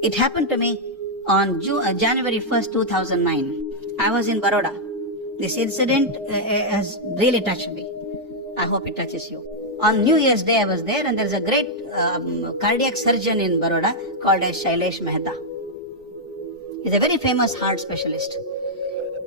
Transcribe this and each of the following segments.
It happened to me on January 1st, 2009. I was in Baroda. This incident has really touched me. I hope it touches you. On New Year's Day, I was there, and there's a great cardiac surgeon in Baroda called as Shailesh Mehta. He's a very famous heart specialist.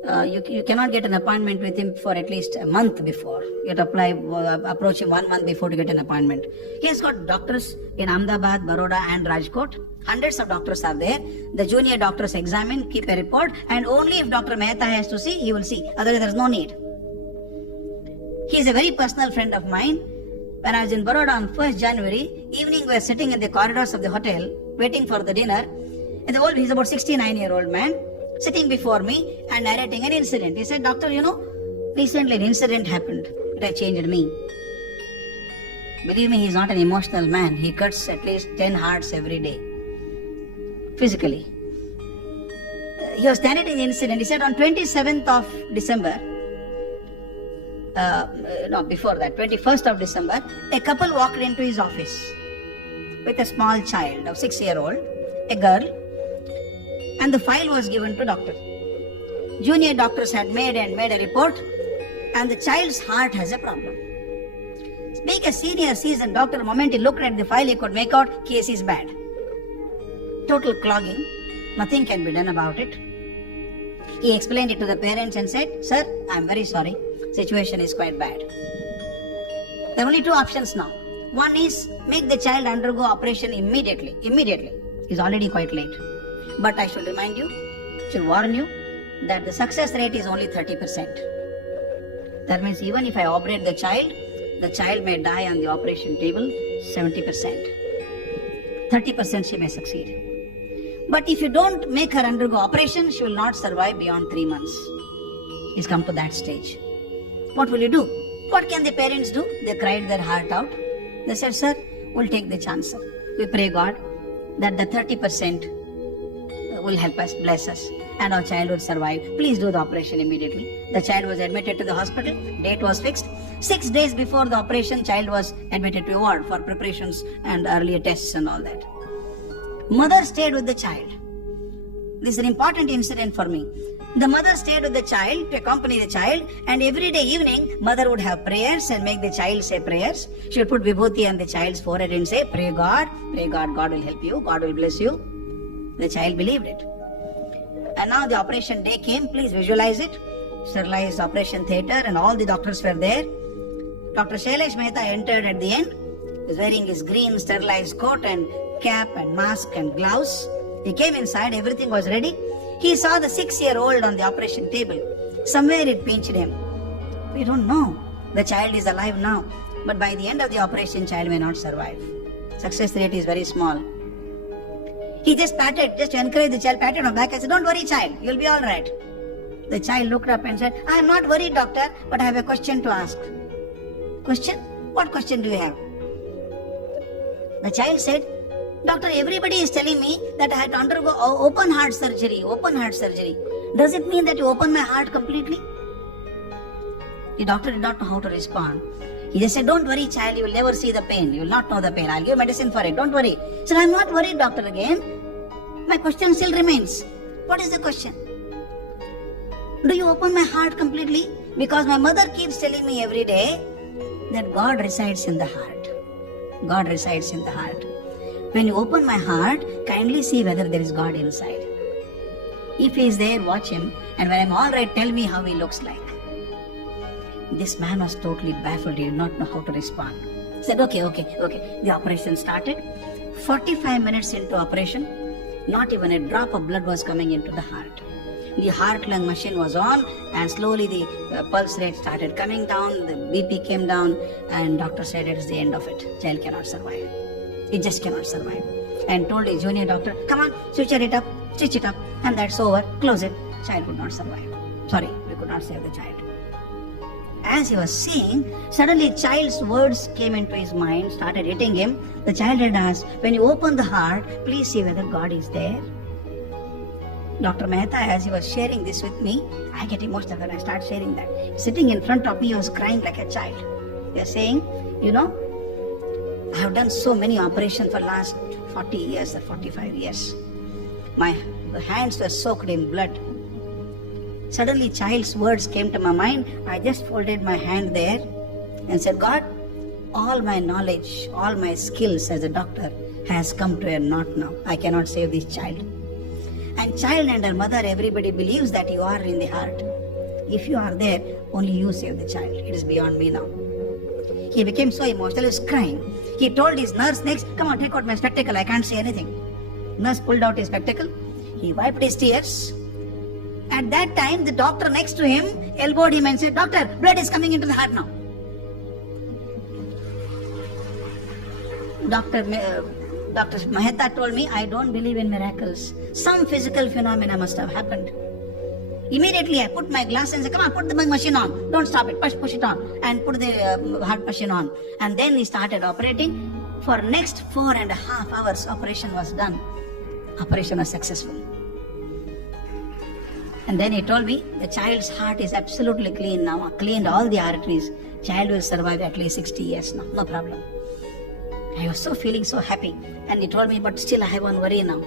You cannot get an appointment with him for at least a month before. You have to approach him 1 month before to get an appointment. He has got doctors in Ahmedabad, Baroda and Rajkot. Hundreds of doctors are there. The junior doctors examine, keep a report, and only if Dr. Mehta has to see, he will see. Otherwise, there is no need. He is a very personal friend of mine. When I was in Baroda on 1st January, evening we were sitting in the corridors of the hotel, waiting for the dinner. And he's about 69-year-old man, sitting before me and narrating an incident. He said, Doctor, recently an incident happened. It has changed me. Believe me, he's not an emotional man. He cuts at least 10 hearts every day. Physically. He was narrating the incident. He said on 27th of December, before that, 21st of December, a couple walked into his office with a small child of 6-year-old, a girl, and the file was given to doctor. Junior doctors had made a report, and the child's heart has a problem. Being a senior seasoned doctor, the moment he looked at the file, he could make out case is bad. Total clogging, nothing can be done about it. He explained it to the parents and said, Sir, I'm very sorry, situation is quite bad. There are only two options now. One is make the child undergo operation immediately. It's already quite late. But I should remind you, should warn you, that the success rate is only 30%. That means even if I operate the child may die on the operation table 70%. 30% she may succeed. But if you don't make her undergo operation, she will not survive beyond 3 months. It's come to that stage. What will you do? What can the parents do? They cried their heart out. They said, Sir, we'll take the chance. We pray God that the 30% will help us, bless us, and our child will survive. Please do the operation immediately. The child was admitted to the hospital. Date was fixed. 6 days before the operation, child was admitted to a ward for preparations and earlier tests and all that. Mother stayed with the child. This is an important incident for me. The mother stayed with the child to accompany the child, and every day evening, mother would have prayers and make the child say prayers. She would put vibhuti on the child's forehead and say, pray God, God will help you, God will bless you. The child believed it. And now the operation day came. Please visualize it. Sterilized operation theatre, and all the doctors were there. Dr. Shailesh Mehta entered at the end. He was wearing his green sterilized coat and cap and mask and gloves. He came inside. Everything was ready. He saw the 6-year-old on the operation table. Somewhere it pinched him. We don't know. The child is alive now. But by the end of the operation, child may not survive. Success rate is very small. He just patted, just to encourage the child, patted on the back and said, don't worry, child, you'll be all right. The child looked up and said, I am not worried, doctor, but I have a question to ask. Question? What question do you have? The child said, Doctor, everybody is telling me that I had to undergo open heart surgery. Does it mean that you open my heart completely? The doctor did not know how to respond. He just said, don't worry, child, you will never see the pain. You will not know the pain. I'll give medicine for it. Don't worry. He said, I'm not worried, doctor, again. My question still remains. What is the question? Do you open my heart completely? Because my mother keeps telling me every day that God resides in the heart. God resides in the heart. When you open my heart, kindly see whether there is God inside. If he is there, watch him. And when I'm all right, tell me how he looks like. This man was totally baffled. He did not know how to respond. He said, okay. The operation started. 45 minutes into operation, not even a drop of blood was coming into the heart. The heart-lung machine was on, and slowly the pulse rate started coming down, the BP came down, and doctor said it is the end of it. Child cannot survive. It just cannot survive. And told his junior doctor, come on, switch it up, stitch it up, and that's over, close it. Child could not survive. Sorry, we could not save the child. As he was seeing, suddenly child's words came into his mind, started hitting him. The child had asked, when you open the heart, please see whether God is there. Dr. Mehta, as he was sharing this with me, I get emotional when I start sharing that. Sitting in front of me, he was crying like a child. He was saying, I have done so many operations for last 40 years or 45 years. My hands were soaked in blood. Suddenly, child's words came to my mind. I just folded my hand there and said, God, all my knowledge, all my skills as a doctor has come to a knot now. I cannot save this child. And child and her mother, everybody believes that you are in the heart. If you are there, only you save the child. It is beyond me now. He became so emotional, he was crying. He told his nurse next, come on, take out my spectacle, I can't see anything. Nurse pulled out his spectacle. He wiped his tears. At that time, the doctor next to him elbowed him and said, Doctor, blood is coming into the heart now. Dr. Mehta told me, I don't believe in miracles. Some physical phenomena must have happened. Immediately I put my glass and said, come on, put the machine on. Don't stop it, push it on. And put the heart machine on. And then he started operating. For next 4.5 hours, operation was done. Operation was successful. And then he told me, the child's heart is absolutely clean now. Cleaned all the arteries. Child will survive at least 60 years now. No problem. I was feeling so happy. And he told me, but still I have one worry now.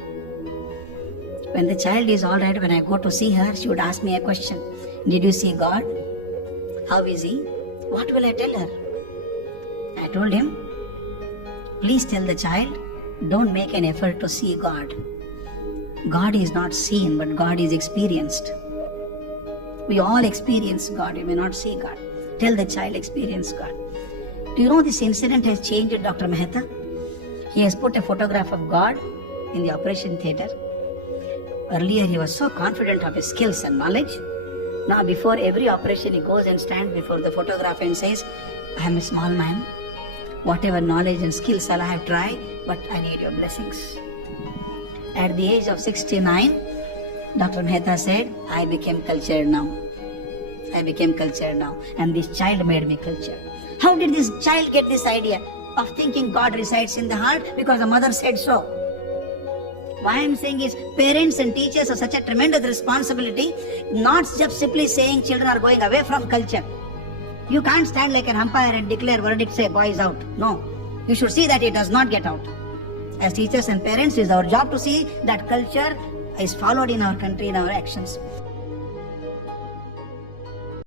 When the child is all right, when I go to see her, she would ask me a question. Did you see God? How is he? What will I tell her? I told him, please tell the child, don't make an effort to see God. God is not seen, but God is experienced. We all experience God. You may not see God. Tell the child, experience God. Do you know this incident has changed Dr. Mehta? He has put a photograph of God in the operation theatre. Earlier he was so confident of his skills and knowledge. Now before every operation he goes and stands before the photograph and says, I am a small man. Whatever knowledge and skills I have tried, but I need your blessings. At the age of 69, Dr. Mehta said, I became cultured now. I became cultured now. And this child made me cultured. How did this child get this idea of thinking God resides in the heart? Because the mother said so. Why I am saying is, parents and teachers have such a tremendous responsibility, not just simply saying children are going away from culture. You can't stand like an umpire and declare verdict, say boy is out. No. You should see that it does not get out. As teachers and parents, it is our job to see that culture is followed in our country, in our actions.